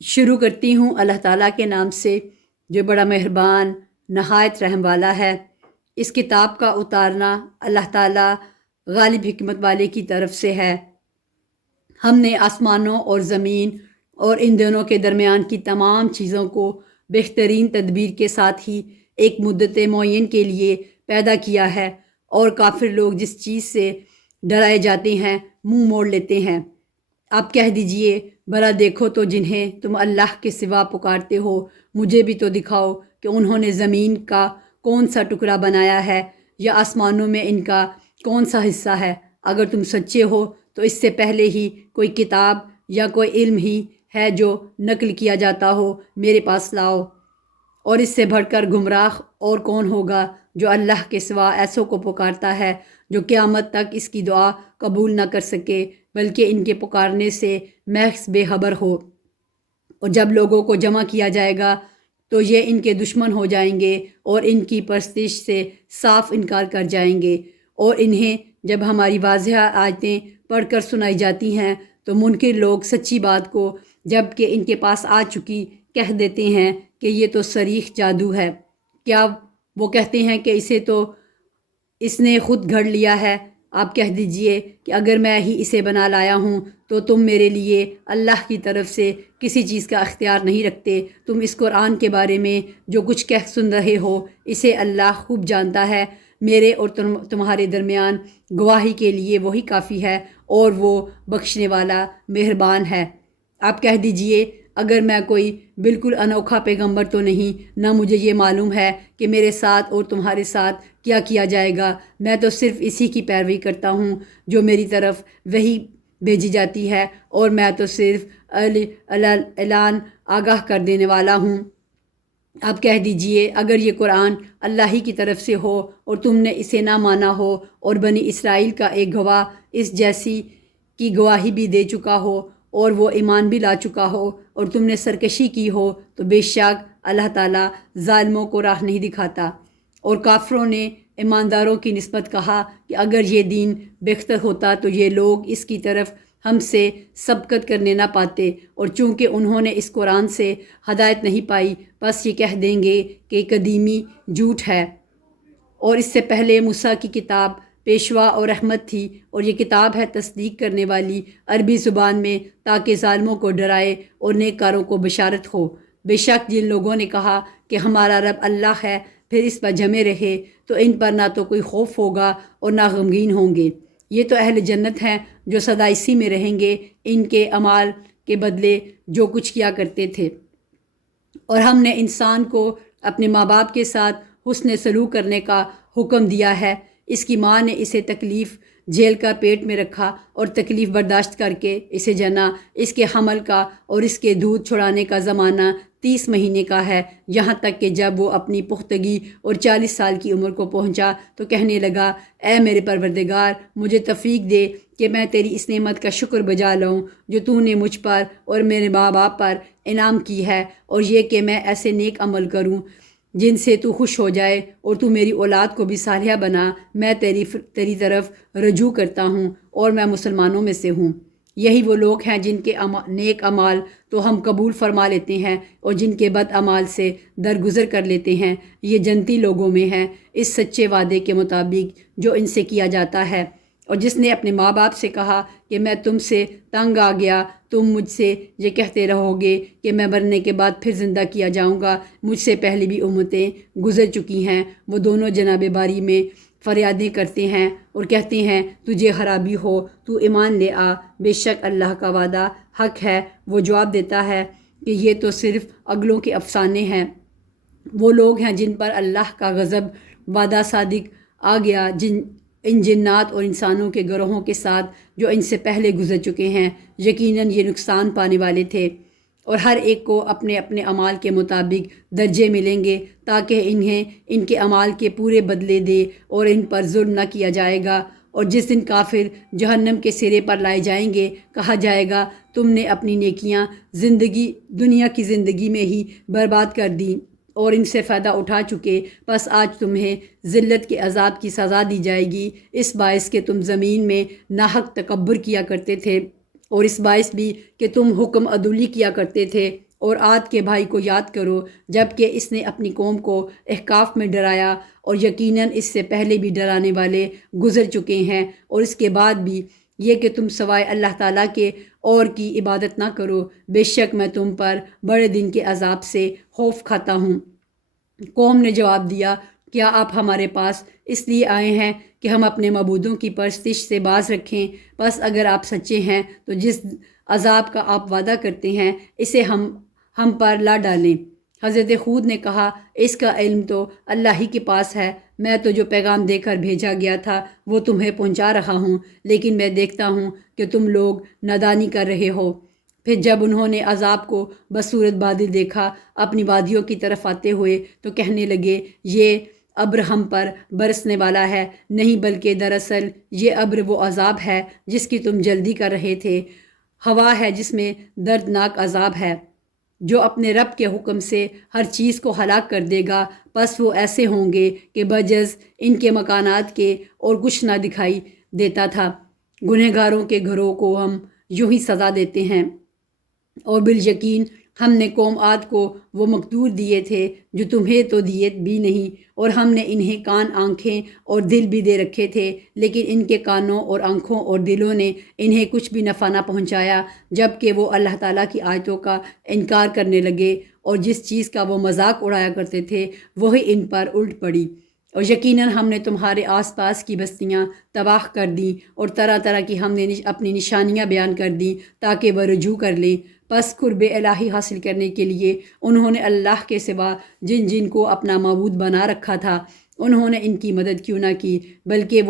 شروع کرتی ہوں اللہ تعالیٰ کے نام سے جو بڑا مہربان نہایت رحم والا ہے۔ اس کتاب کا اتارنا اللہ تعالیٰ غالب حکمت والے کی طرف سے ہے۔ ہم نے آسمانوں اور زمین اور ان دونوں کے درمیان کی تمام چیزوں کو بہترین تدبیر کے ساتھ ہی ایک مدت معین کے لیے پیدا کیا ہے، اور کافر لوگ جس چیز سے ڈرائے جاتے ہیں منہ موڑ لیتے ہیں۔ آپ کہہ دیجئے بھلا دیکھو تو جنہیں تم اللہ کے سوا پکارتے ہو مجھے بھی تو دکھاؤ کہ انہوں نے زمین کا کون سا ٹکڑا بنایا ہے یا آسمانوں میں ان کا کون سا حصہ ہے۔ اگر تم سچے ہو تو اس سے پہلے ہی کوئی کتاب یا کوئی علم ہی ہے جو نقل کیا جاتا ہو میرے پاس لاؤ، اور اس سے بڑھ کر گمراہ اور کون ہوگا جو اللہ کے سوا ایسوں کو پکارتا ہے جو قیامت تک اس کی دعا قبول نہ کر سکے بلکہ ان کے پکارنے سے محض بے خبر ہو۔ اور جب لوگوں کو جمع کیا جائے گا تو یہ ان کے دشمن ہو جائیں گے اور ان کی پرستش سے صاف انکار کر جائیں گے، اور انہیں جب ہماری واضح آیتیں پڑھ کر سنائی جاتی ہیں تو منکر لوگ سچی بات کو جب کہ ان کے پاس آ چکی کہہ دیتے ہیں کہ یہ تو صریح جادو ہے۔ کیا وہ کہتے ہیں کہ اس نے خود گھڑ لیا ہے؟ آپ کہہ دیجئے کہ اگر میں ہی اسے بنا لایا ہوں تو تم میرے لیے اللہ کی طرف سے کسی چیز کا اختیار نہیں رکھتے۔ تم اس قرآن کے بارے میں جو کچھ کہہ سن رہے ہو اسے اللہ خوب جانتا ہے۔ میرے اور تمہارے درمیان گواہی کے لیے وہی کافی ہے، اور وہ بخشنے والا مہربان ہے۔ آپ کہہ دیجئے اگر میں کوئی بالکل انوکھا پیغمبر تو نہیں، نہ مجھے یہ معلوم ہے کہ میرے ساتھ اور تمہارے ساتھ کیا کیا جائے گا۔ میں تو صرف اسی کی پیروی کرتا ہوں جو میری طرف وحی بھیجی جاتی ہے، اور میں تو صرف اعلان آگاہ کر دینے والا ہوں۔ آپ کہہ دیجئے اگر یہ قرآن اللہ ہی کی طرف سے ہو اور تم نے اسے نہ مانا ہو، اور بنی اسرائیل کا ایک گواہ اس جیسی کی گواہی بھی دے چکا ہو اور وہ ایمان بھی لا چکا ہو، اور تم نے سرکشی کی ہو، تو بے شک اللہ تعالیٰ ظالموں کو راہ نہیں دکھاتا۔ اور کافروں نے ایمانداروں کی نسبت کہا کہ اگر یہ دین بہتر ہوتا تو یہ لوگ اس کی طرف ہم سے سبقت کرنے نہ پاتے، اور چونکہ انہوں نے اس قرآن سے ہدایت نہیں پائی بس یہ کہہ دیں گے کہ قدیمی جھوٹ ہے، اور اس سے پہلے موسیٰ کی کتاب پیشوا اور رحمت تھی، اور یہ کتاب ہے تصدیق کرنے والی عربی زبان میں تاکہ ظالموں کو ڈرائے اور نیک کاروں کو بشارت ہو۔ بے شک جن لوگوں نے کہا کہ ہمارا رب اللہ ہے پھر اس پر جمے رہے تو ان پر نہ تو کوئی خوف ہوگا اور نہ غمگین ہوں گے۔ یہ تو اہل جنت ہیں جو سدا اسی میں رہیں گے، ان کے اعمال کے بدلے جو کچھ کیا کرتے تھے۔ اور ہم نے انسان کو اپنے ماں باپ کے ساتھ حسن سلوک کرنے کا حکم دیا ہے۔ اس کی ماں نے اسے تکلیف جھیل کر پیٹ میں رکھا اور تکلیف برداشت کر کے اسے جنا۔ اس کے حمل کا اور اس کے دودھ چھڑانے کا زمانہ 30 مہینے کا ہے، یہاں تک کہ جب وہ اپنی پختگی اور 40 سال کی عمر کو پہنچا تو کہنے لگا، اے میرے پروردگار مجھے توفیق دے کہ میں تیری اس نعمت کا شکر بجا لاؤں جو تو نے مجھ پر اور میرے ماں باپ پر انعام کی ہے، اور یہ کہ میں ایسے نیک عمل کروں جن سے تو خوش ہو جائے، اور تو میری اولاد کو بھی صالحہ بنا۔ میں تیری طرف رجوع کرتا ہوں اور میں مسلمانوں میں سے ہوں۔ یہی وہ لوگ ہیں جن کے نیک اعمال تو ہم قبول فرما لیتے ہیں اور جن کے بد اعمال سے درگزر کر لیتے ہیں۔ یہ جنتی لوگوں میں ہیں اس سچے وعدے کے مطابق جو ان سے کیا جاتا ہے۔ اور جس نے اپنے ماں باپ سے کہا کہ میں تم سے تنگ آ گیا، تم مجھ سے یہ کہتے رہو گے کہ میں مرنے کے بعد پھر زندہ کیا جاؤں گا، مجھ سے پہلے بھی امتیں گزر چکی ہیں، وہ دونوں جناب باری میں فریادیں کرتے ہیں اور کہتے ہیں تجھے خرابی ہو، تو ایمان لے آ، بے شک اللہ کا وعدہ حق ہے۔ وہ جواب دیتا ہے کہ یہ تو صرف عقلوں کے افسانے ہیں۔ وہ لوگ ہیں جن پر اللہ کا غضب وعدہ صادق آ گیا، ان جنات اور انسانوں کے گروہوں کے ساتھ جو ان سے پہلے گزر چکے ہیں، یقیناً یہ نقصان پانے والے تھے، اور ہر ایک کو اپنے اپنے اعمال کے مطابق درجے ملیں گے تاکہ انہیں ان کے اعمال کے پورے بدلے دے اور ان پر ظلم نہ کیا جائے گا۔ اور جس دن کافر جہنم کے سرے پر لائے جائیں گے کہا جائے گا تم نے اپنی نیکیاں دنیا کی زندگی میں ہی برباد کر دیں اور ان سے فائدہ اٹھا چکے، بس آج تمہیں ذلت کے عذاب کی سزا دی جائے گی، اس باعث کہ تم زمین میں ناحق تکبر کیا کرتے تھے، اور اس باعث بھی کہ تم حکم عدولی کیا کرتے تھے، اور عاد کے بھائی کو یاد کرو جب کہ اس نے اپنی قوم کو احقاف میں ڈرایا، اور یقیناً اس سے پہلے بھی ڈرانے والے گزر چکے ہیں، اور اس کے بعد بھی یہ کہ تم سوائے اللہ تعالیٰ کے اور کی عبادت نہ کرو، بے شک میں تم پر بڑے دن کے عذاب سے خوف کھاتا ہوں۔ قوم نے جواب دیا، کیا آپ ہمارے پاس اس لیے آئے ہیں کہ ہم اپنے معبودوں کی پرستش سے باز رکھیں؟ بس اگر آپ سچے ہیں تو جس عذاب کا آپ وعدہ کرتے ہیں اسے ہم پر لا ڈالیں۔ حضرت ہود نے کہا، اس کا علم تو اللہ ہی کے پاس ہے، میں تو جو پیغام دے کر بھیجا گیا تھا وہ تمہیں پہنچا رہا ہوں، لیکن میں دیکھتا ہوں کہ تم لوگ نادانی کر رہے ہو۔ پھر جب انہوں نے عذاب کو بصورت بادل دیکھا اپنی وادیوں کی طرف آتے ہوئے تو کہنے لگے، یہ ابر ہم پر برسنے والا ہے، نہیں بلکہ دراصل یہ ابر وہ عذاب ہے جس کی تم جلدی کر رہے تھے، ہوا ہے جس میں دردناک عذاب ہے، جو اپنے رب کے حکم سے ہر چیز کو ہلاک کر دے گا۔ پس وہ ایسے ہوں گے کہ بجز ان کے مکانات کے اور کچھ نہ دکھائی دیتا تھا۔ گنہگاروں کے گھروں کو ہم یوں ہی سزا دیتے ہیں، اور بالیقین ہم نے قوم عاد کو وہ مقدور دیے تھے جو تمہیں تو دیے بھی نہیں، اور ہم نے انہیں کان، آنکھیں اور دل بھی دے رکھے تھے، لیکن ان کے کانوں اور آنکھوں اور دلوں نے انہیں کچھ بھی نفع نہ پہنچایا، جب کہ وہ اللہ تعالیٰ کی آیتوں کا انکار کرنے لگے، اور جس چیز کا وہ مذاق اڑایا کرتے تھے وہی ان پر الٹ پڑی۔ اور یقیناً ہم نے تمہارے آس پاس کی بستیاں تباہ کر دیں، اور طرح طرح کی ہم نے اپنی نشانیاں بیان کر دیں تاکہ وہ رجوع کر لیں۔ پس قرب الہی حاصل کرنے کے لیے انہوں نے اللہ کے سوا جن جن کو اپنا معبود بنا رکھا تھا انہوں نے ان کی مدد کیوں نہ کی، بلکہ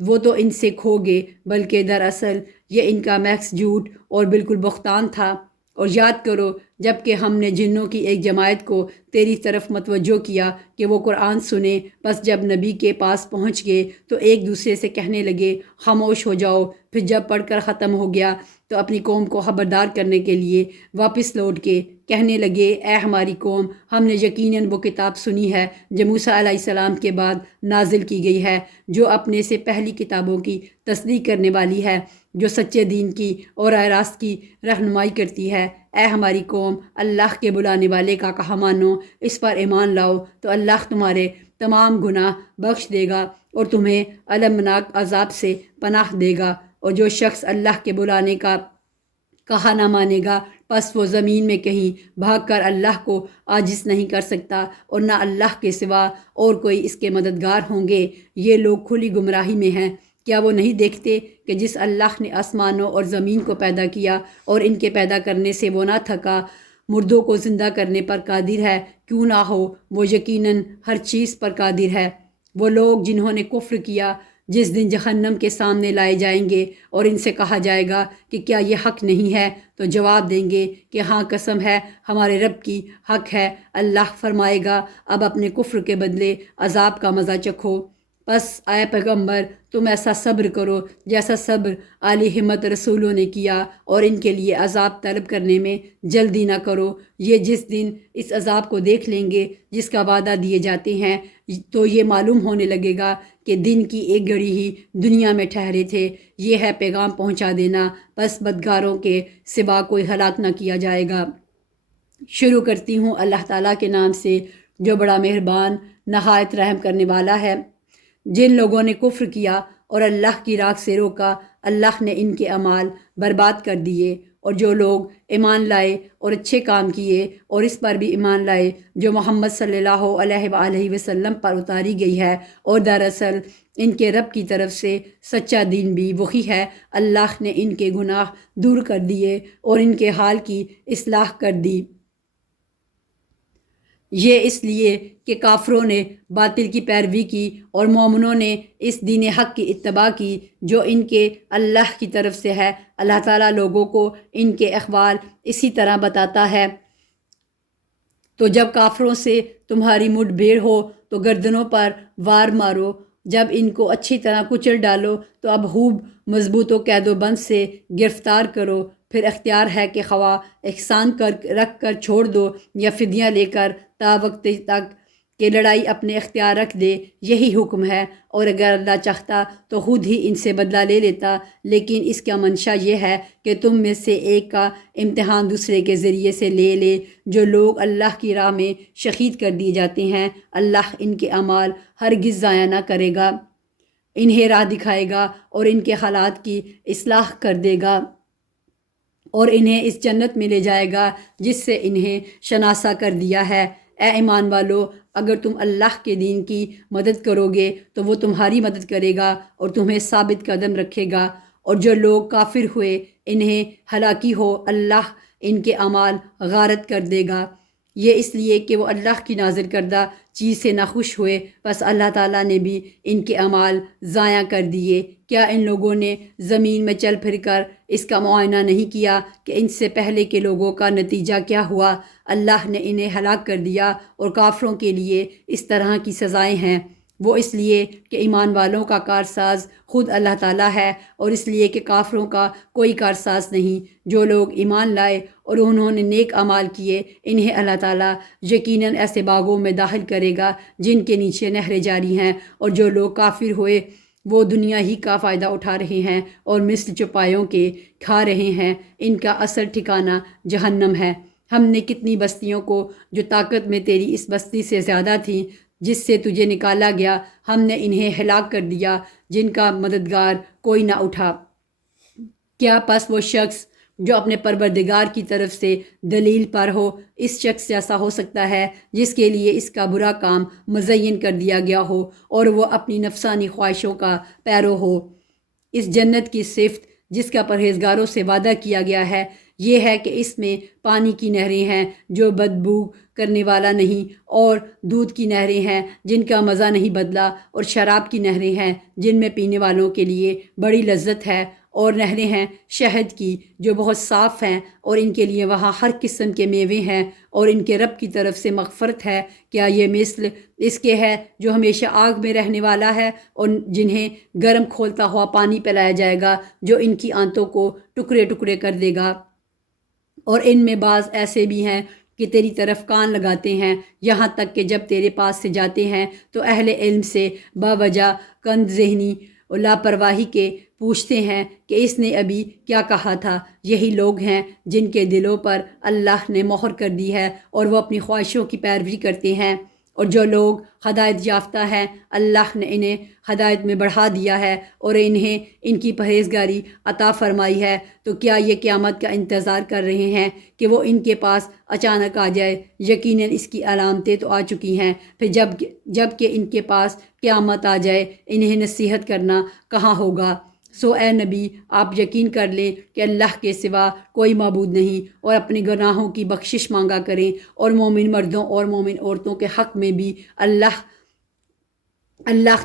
وہ تو ان سے کھو گئے، بلکہ دراصل یہ ان کا محض جھوٹ اور بالکل بہتان تھا۔ اور یاد کرو جب کہ ہم نے جنوں کی ایک جماعت کو تیری طرف متوجہ کیا کہ وہ قرآن سنیں، پس جب نبی کے پاس پہنچ گئے تو ایک دوسرے سے کہنے لگے، خاموش ہو جاؤ۔ پھر جب پڑھ کر ختم ہو گیا تو اپنی قوم کو خبردار کرنے کے لیے واپس لوٹ کے کہنے لگے، اے ہماری قوم، ہم نے یقیناً وہ کتاب سنی ہے جو موسیٰ علیہ السلام کے بعد نازل کی گئی ہے، جو اپنے سے پہلی کتابوں کی تصدیق کرنے والی ہے، جو سچے دین کی اور راہ راست کی رہنمائی کرتی ہے۔ اے ہماری قوم، اللہ کے بلانے والے کا کہا مانو، اس پر ایمان لاؤ تو اللہ تمہارے تمام گناہ بخش دے گا اور تمہیں المناک عذاب سے پناہ دے گا۔ اور جو شخص اللہ کے بلانے کا کہا نہ مانے گا پس وہ زمین میں کہیں بھاگ کر اللہ کو عاجز نہیں کر سکتا، اور نہ اللہ کے سوا اور کوئی اس کے مددگار ہوں گے۔ یہ لوگ کھلی گمراہی میں ہیں، کیا وہ نہیں دیکھتے کہ جس اللہ نے آسمانوں اور زمین کو پیدا کیا اور ان کے پیدا کرنے سے وہ نہ تھکا، مردوں کو زندہ کرنے پر قادر ہے؟ کیوں نہ ہو، وہ یقیناً ہر چیز پر قادر ہے۔ وہ لوگ جنہوں نے کفر کیا جس دن جہنم کے سامنے لائے جائیں گے اور ان سے کہا جائے گا کہ کیا یہ حق نہیں ہے، تو جواب دیں گے کہ ہاں، قسم ہے ہمارے رب کی، حق ہے۔ اللہ فرمائے گا، اب اپنے کفر کے بدلے عذاب کا مزہ چکھو۔ پس اے پیغمبر، تم ایسا صبر کرو جیسا صبر اعلی ہمت رسولوں نے کیا، اور ان کے لیے عذاب طلب کرنے میں جلدی نہ کرو۔ یہ جس دن اس عذاب کو دیکھ لیں گے جس کا وعدہ دیے جاتے ہیں تو یہ معلوم ہونے لگے گا کہ دن کی ایک گھڑی ہی دنیا میں ٹھہرے تھے۔ یہ ہے پیغام پہنچا دینا، پس بدکاروں کے سوا کوئی ہلاک نہ کیا جائے گا۔ شروع کرتی ہوں اللہ تعالیٰ کے نام سے جو بڑا مہربان نہایت رحم کرنے والا ہے۔ جن لوگوں نے کفر کیا اور اللہ کی راہ سے روکا، اللہ نے ان کے اعمال برباد کر دیے، اور جو لوگ ایمان لائے اور اچھے کام کیے اور اس پر بھی ایمان لائے جو محمد صلی اللہ علیہ وآلہ وسلم پر اتاری گئی ہے، اور دراصل ان کے رب کی طرف سے سچا دین بھی وہی ہے، اللہ نے ان کے گناہ دور کر دیے اور ان کے حال کی اصلاح کر دی۔ یہ اس لیے کہ کافروں نے باطل کی پیروی کی اور مومنوں نے اس دین حق کی اتباع کی جو ان کے اللہ کی طرف سے ہے۔ اللہ تعالیٰ لوگوں کو ان کے احوال اسی طرح بتاتا ہے۔ تو جب کافروں سے تمہاری مٹ بھیڑ ہو تو گردنوں پر وار مارو، جب ان کو اچھی طرح کچل ڈالو تو اب خوب مضبوط و قید و بند سے گرفتار کرو، پھر اختیار ہے کہ خواہ احسان رکھ کر چھوڑ دو یا فدیہ لے کر تا وقت تک کہ لڑائی اپنے اختیار رکھ دے، یہی حکم ہے، اور اگر اللہ چاہتا تو خود ہی ان سے بدلہ لے لیتا، لیکن اس کا منشا یہ ہے کہ تم میں سے ایک کا امتحان دوسرے کے ذریعے سے لے لے۔ جو لوگ اللہ کی راہ میں شہید کر دیے جاتے ہیں، اللہ ان کے اعمال ہرگز ضائع نہ کرے گا، انہیں راہ دکھائے گا اور ان کے حالات کی اصلاح کر دے گا، اور انہیں اس جنت میں لے جائے گا جس سے انہیں شناسا کر دیا ہے۔ اے ایمان والو، اگر تم اللہ کے دین کی مدد کرو گے تو وہ تمہاری مدد کرے گا اور تمہیں ثابت قدم رکھے گا، اور جو لوگ کافر ہوئے انہیں ہلاکی ہو، اللہ ان کے اعمال غارت کر دے گا۔ یہ اس لیے کہ وہ اللہ کی نازل کردہ چیز سے ناخوش ہوئے، بس اللہ تعالیٰ نے بھی ان کے اعمال ضائع کر دیے۔ کیا ان لوگوں نے زمین میں چل پھر کر اس کا معائنہ نہیں کیا کہ ان سے پہلے کے لوگوں کا نتیجہ کیا ہوا؟ اللہ نے انہیں ہلاک کر دیا، اور کافروں کے لیے اس طرح کی سزائیں ہیں۔ وہ اس لیے کہ ایمان والوں کا کارساز خود اللہ تعالیٰ ہے، اور اس لیے کہ کافروں کا کوئی کارساز نہیں۔ جو لوگ ایمان لائے اور انہوں نے نیک اعمال کیے، انہیں اللہ تعالیٰ یقیناً ایسے باغوں میں داخل کرے گا جن کے نیچے نہریں جاری ہیں، اور جو لوگ کافر ہوئے وہ دنیا ہی کا فائدہ اٹھا رہے ہیں اور مثل چوپایوں کے کھا رہے ہیں، ان کا اصل ٹھکانہ جہنم ہے۔ ہم نے کتنی بستیوں کو جو طاقت میں تیری اس بستی سے زیادہ تھیں جس سے تجھے نکالا گیا، ہم نے انہیں ہلاک کر دیا جن کا مددگار کوئی نہ اٹھا۔ کیا پس وہ شخص جو اپنے پروردگار کی طرف سے دلیل پر ہو اس شخص جیسا ہو سکتا ہے جس کے لیے اس کا برا کام مزین کر دیا گیا ہو اور وہ اپنی نفسانی خواہشوں کا پیرو ہو؟ اس جنت کی صفت جس کا پرہیزگاروں سے وعدہ کیا گیا ہے یہ ہے کہ اس میں پانی کی نہریں ہیں جو بدبو کرنے والا نہیں، اور دودھ کی نہریں ہیں جن کا مزہ نہیں بدلا، اور شراب کی نہریں ہیں جن میں پینے والوں کے لیے بڑی لذت ہے، اور نہریں ہیں شہد کی جو بہت صاف ہیں، اور ان کے لیے وہاں ہر قسم کے میوے ہیں، اور ان کے رب کی طرف سے مغفرت ہے۔ کیا یہ مثل اس کے ہے جو ہمیشہ آگ میں رہنے والا ہے، اور جنہیں گرم کھولتا ہوا پانی پلایا جائے گا جو ان کی آنتوں کو ٹکڑے ٹکڑے کر دے گا؟ اور ان میں بعض ایسے بھی ہیں کہ تیری طرف کان لگاتے ہیں، یہاں تک کہ جب تیرے پاس سے جاتے ہیں تو اہل علم سے باوجہ کند ذہنی اور لاپرواہی کے پوچھتے ہیں کہ اس نے ابھی کیا کہا تھا۔ یہی لوگ ہیں جن کے دلوں پر اللہ نے مہر کر دی ہے اور وہ اپنی خواہشوں کی پیروی کرتے ہیں، اور جو لوگ ہدایت یافتہ ہیں اللہ نے انہیں ہدایت میں بڑھا دیا ہے اور انہیں ان کی پرہیزگاری عطا فرمائی ہے۔ تو کیا یہ قیامت کا انتظار کر رہے ہیں کہ وہ ان کے پاس اچانک آ جائے؟ یقیناً اس کی علامتیں تو آ چکی ہیں، پھر جب کہ ان کے پاس قیامت آ جائے انہیں نصیحت کرنا کہاں ہوگا؟ سو اے نبی، آپ یقین کر لیں کہ اللہ کے سوا کوئی معبود نہیں، اور اپنے گناہوں کی بخشش مانگا کریں، اور مومن مردوں اور مومن عورتوں کے حق میں بھی اللہ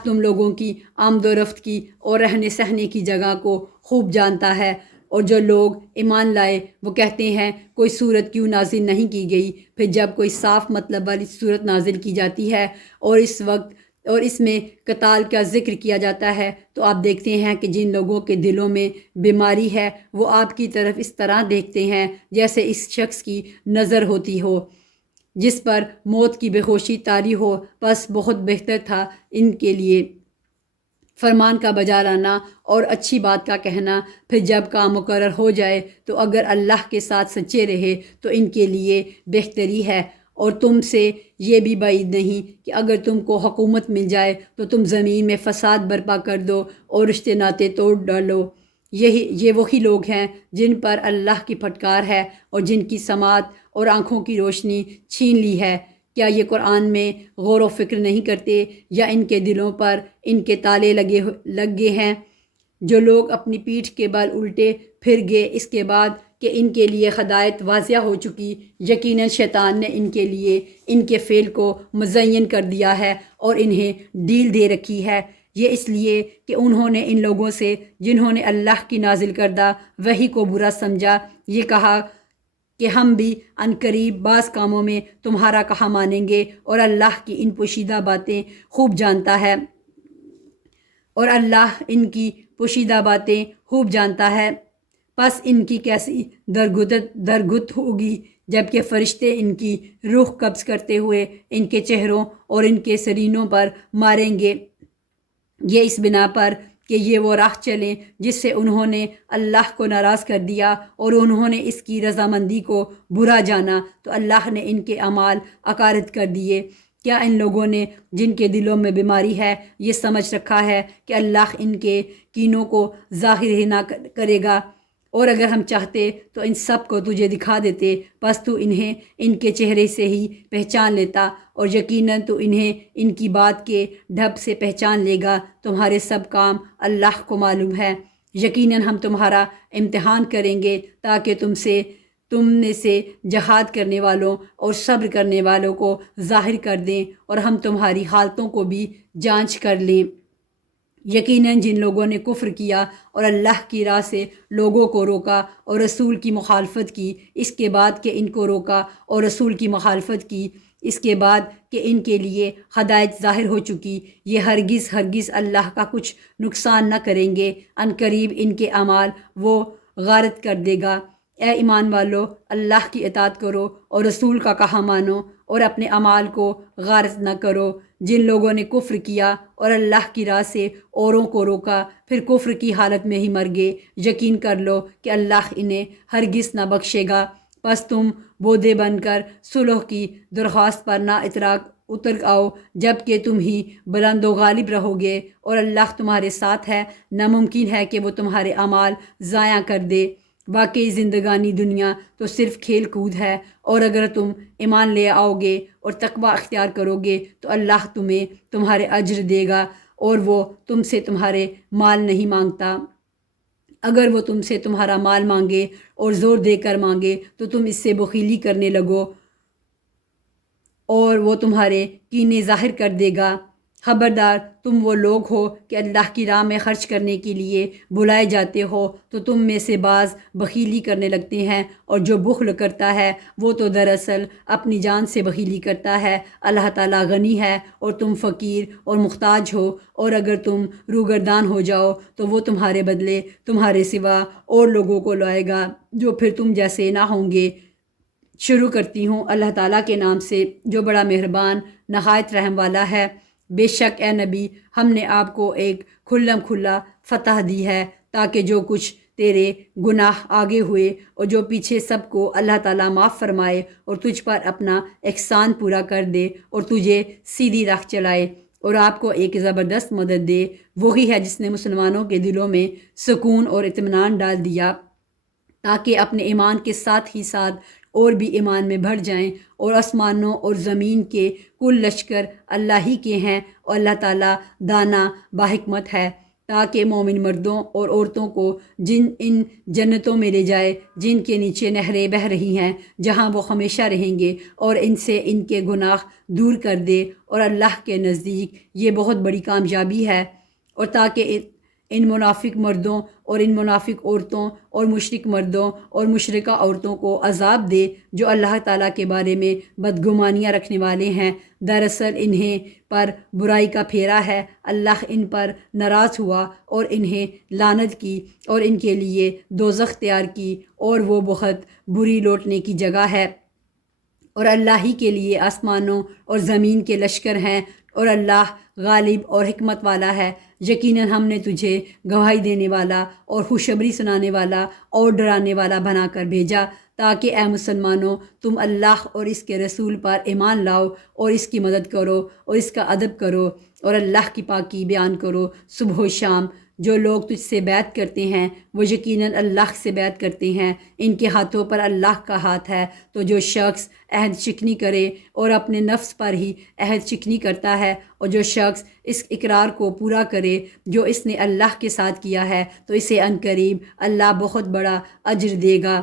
تم لوگوں کی آمد و رفت کی اور رہنے سہنے کی جگہ کو خوب جانتا ہے۔ اور جو لوگ ایمان لائے وہ کہتے ہیں کوئی صورت کیوں نازل نہیں کی گئی؟ پھر جب کوئی صاف مطلب والی صورت نازل کی جاتی ہے اور اس میں قتال کا ذکر کیا جاتا ہے تو آپ دیکھتے ہیں کہ جن لوگوں کے دلوں میں بیماری ہے وہ آپ کی طرف اس طرح دیکھتے ہیں جیسے اس شخص کی نظر ہوتی ہو جس پر موت کی بے ہوشی طاری ہو۔ بس بہت بہتر تھا ان کے لیے فرمان کا بجا لانا اور اچھی بات کا کہنا، پھر جب کام مقرر ہو جائے تو اگر اللہ کے ساتھ سچے رہے تو ان کے لیے بہتری ہے۔ اور تم سے یہ بھی بعید نہیں کہ اگر تم کو حکومت مل جائے تو تم زمین میں فساد برپا کر دو اور رشتے ناطے توڑ ڈالو۔ یہ وہی لوگ ہیں جن پر اللہ کی پھٹکار ہے اور جن کی سماعت اور آنکھوں کی روشنی چھین لی ہے۔ کیا یہ قرآن میں غور و فکر نہیں کرتے، یا ان کے دلوں پر ان کے تالے لگ گئے ہیں؟ جو لوگ اپنی پیٹھ کے بل الٹے پھر گئے اس کے بعد کہ ان کے لیے ہدایت واضح ہو چکی، یقیناً شیطان نے ان کے لیے ان کے فعل کو مزین کر دیا ہے اور انہیں ڈیل دے رکھی ہے۔ یہ اس لیے کہ انہوں نے ان لوگوں سے جنہوں نے اللہ کی نازل کردہ وحی کو برا سمجھا یہ کہا کہ ہم بھی عنقریب بعض کاموں میں تمہارا کہا مانیں گے، اور اللہ کی ان پوشیدہ باتیں خوب جانتا ہے پس ان کی کیسی درگت ہوگی جبکہ فرشتے ان کی روح قبض کرتے ہوئے ان کے چہروں اور ان کے سرینوں پر ماریں گے، یہ اس بنا پر کہ یہ وہ راہ چلیں جس سے انہوں نے اللہ کو ناراض کر دیا اور انہوں نے اس کی رضامندی کو برا جانا، تو اللہ نے ان کے اعمال اکارت کر دیے۔ کیا ان لوگوں نے جن کے دلوں میں بیماری ہے یہ سمجھ رکھا ہے کہ اللہ ان کے کینوں کو ظاہر ہی نہ کرے گا؟ اور اگر ہم چاہتے تو ان سب کو تجھے دکھا دیتے، پس تو انہیں ان کے چہرے سے ہی پہچان لیتا، اور یقیناً تو انہیں ان کی بات کے ڈھب سے پہچان لے گا۔ تمہارے سب کام اللہ کو معلوم ہے۔ یقیناً ہم تمہارا امتحان کریں گے تاکہ تم میں سے جہاد کرنے والوں اور صبر کرنے والوں کو ظاہر کر دیں، اور ہم تمہاری حالتوں کو بھی جانچ کر لیں۔ یقیناً جن لوگوں نے کفر کیا اور اللہ کی راہ سے لوگوں کو روکا اور رسول کی مخالفت کی اس کے بعد کہ ان کو روکا اور رسول کی مخالفت کی اس کے بعد کہ ان کے لیے ہدایت ظاہر ہو چکی، یہ ہرگز اللہ کا کچھ نقصان نہ کریں گے۔ ان قریب ان کے اعمال وہ غارت کر دے گا۔ اے ایمان والو، اللہ کی اطاعت کرو اور رسول کا کہا مانو اور اپنے اعمال کو غارت نہ کرو۔ جن لوگوں نے کفر کیا اور اللہ کی راہ سے اوروں کو روکا پھر کفر کی حالت میں ہی مر گئے، یقین کر لو کہ اللہ انہیں ہرگز نہ بخشے گا۔ پس تم بودے بن کر صلح کی درخواست پر نہ اتر آؤ جب کہ تم ہی بلند و غالب رہو گے اور اللہ تمہارے ساتھ ہے۔ ناممکن ہے کہ وہ تمہارے اعمال ضائع کر دے۔ واقعی زندگانی دنیا تو صرف کھیل کود ہے، اور اگر تم ایمان لے آؤ گے اور تقوی اختیار کرو گے تو اللہ تمہیں تمہارے اجر دے گا، اور وہ تم سے تمہارے مال نہیں مانگتا۔ اگر وہ تم سے تمہارا مال مانگے اور زور دے کر مانگے تو تم اس سے بخیلی کرنے لگو اور وہ تمہارے کینے ظاہر کر دے گا۔ خبردار، تم وہ لوگ ہو کہ اللہ کی راہ میں خرچ کرنے کے لیے بلائے جاتے ہو تو تم میں سے بعض بخیلی کرنے لگتے ہیں، اور جو بخل کرتا ہے وہ تو دراصل اپنی جان سے بخیلی کرتا ہے۔ اللہ تعالیٰ غنی ہے اور تم فقیر اور محتاج ہو، اور اگر تم روگردان ہو جاؤ تو وہ تمہارے بدلے تمہارے سوا اور لوگوں کو لائے گا جو پھر تم جیسے نہ ہوں گے۔ شروع کرتی ہوں اللہ تعالیٰ کے نام سے جو بڑا مہربان نہایت رحم والا ہے۔ بے شک اے نبی، ہم نے آپ کو ایک کھلا فتح دی ہے تاکہ جو کچھ تیرے گناہ آگے ہوئے اور جو پیچھے سب کو اللہ تعالیٰ معاف فرمائے اور تجھ پر اپنا احسان پورا کر دے اور تجھے سیدھی راہ چلائے اور آپ کو ایک زبردست مدد دے۔ وہی ہے جس نے مسلمانوں کے دلوں میں سکون اور اطمینان ڈال دیا تاکہ اپنے ایمان کے ساتھ ہی ساتھ اور بھی ایمان میں بڑھ جائیں، اور آسمانوں اور زمین کے کل لشکر اللہ ہی کے ہیں، اور اللہ تعالیٰ دانا باحکمت ہے، تاکہ مومن مردوں اور عورتوں کو ان جنتوں میں لے جائے جن کے نیچے نہریں بہہ رہی ہیں، جہاں وہ ہمیشہ رہیں گے، اور ان سے ان کے گناہ دور کر دے، اور اللہ کے نزدیک یہ بہت بڑی کامیابی ہے۔ اور تاکہ ان منافق مردوں اور ان منافق عورتوں اور مشرک مردوں اور مشرکہ عورتوں کو عذاب دے جو اللہ تعالیٰ کے بارے میں بدگمانیاں رکھنے والے ہیں، دراصل انہیں پر برائی کا پھیرا ہے۔ اللہ ان پر ناراض ہوا اور انہیں لعنت کی اور ان کے لیے دوزخ تیار کی، اور وہ بہت بری لوٹنے کی جگہ ہے۔ اور اللہ ہی کے لیے آسمانوں اور زمین کے لشکر ہیں، اور اللہ غالب اور حکمت والا ہے۔ یقیناً ہم نے تجھے گواہی دینے والا اور خوشخبری سنانے والا اور ڈرانے والا بنا کر بھیجا تاکہ اے مسلمانوں تم اللہ اور اس کے رسول پر ایمان لاؤ اور اس کی مدد کرو اور اس کا ادب کرو اور اللہ کی پاکی بیان کرو صبح و شام۔ جو لوگ تجھ سے بیعت کرتے ہیں وہ یقیناً اللہ سے بیعت کرتے ہیں، ان کے ہاتھوں پر اللہ کا ہاتھ ہے۔ تو جو شخص عہد شکنی کرے اور اپنے نفس پر ہی عہد شکنی کرتا ہے، اور جو شخص اس اقرار کو پورا کرے جو اس نے اللہ کے ساتھ کیا ہے، تو اسے عنقریب اللہ بہت بڑا اجر دے گا۔